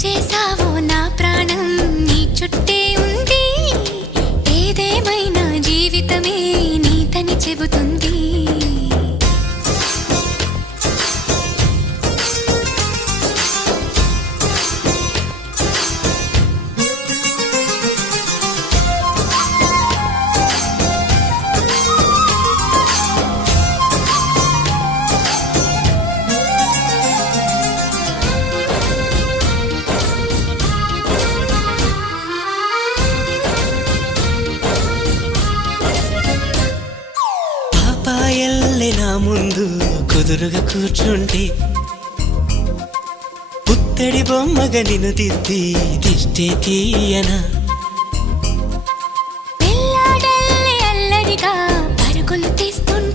చేసావో నా ప్రాణం నీ చుట్టే ఉంది ఏదేమైనా జీవితమే నీతని చెబుతుంది నా ముందు కుదురుగా కూర్చుంటే పుత్తడి బొమ్మగా నిన్ను దిద్ది దిష్టే తీయనా పిల్లాడల్లే అల్లరిగా పరుగులు తీస్తుంటే